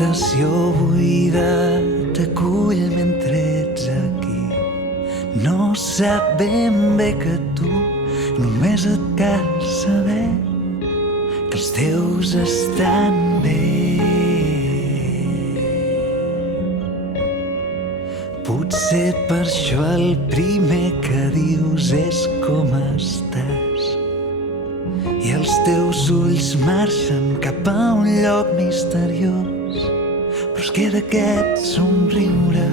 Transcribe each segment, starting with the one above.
L'habitació buida t'acull mentre ets aquí. No sap ben bé que tu només et cal saber que els teus estan bé. Potser per això el primer que dius és com estàs, i els teus ulls marxen cap a un lloc misteriós, però es queda aquest somriure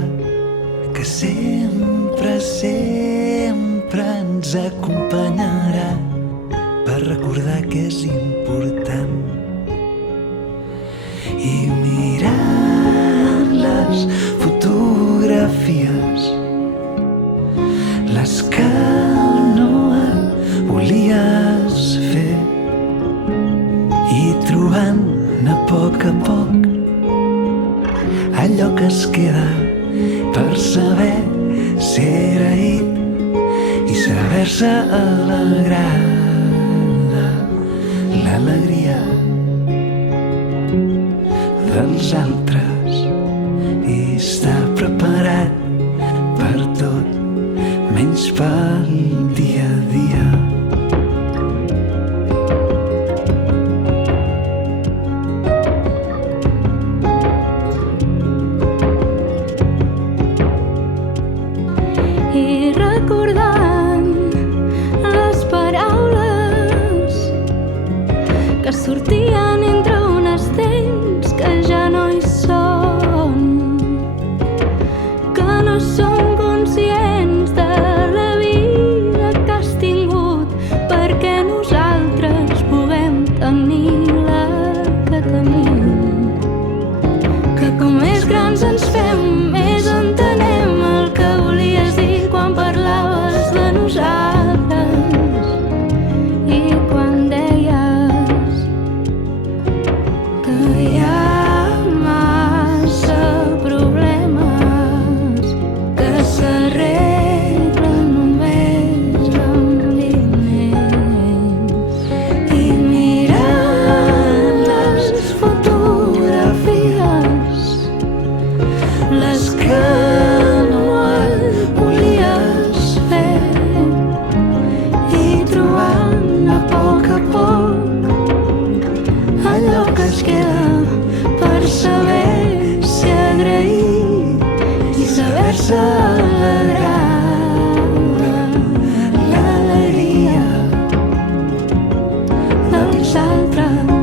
que sempre, sempre ens acompanyarà per recordar que és important. I mirant les fotografies, les que no et volies fer, i trobant a poc allò que es queda per saber ser agraït i saber-se alegrar l'alegria dels altres i estar preparat per tot menys pel dia a dia. I recordant les paraules que sortien entre unes dents que ja no hi són, que no som conscients de la vida que has tingut perquè nosaltres puguem tenir la que tenim, que com més grans ens fem més entenem el que volies dir quan parlaves de nosaltres i quan deies que hi ha massa problemes que s'arreglen només amb diners. I mirant les fotografies, les que no et volies fer, i trobant a poc allò que es queda per saber ser agraït i saber-se alegrar l'alegria dels altres.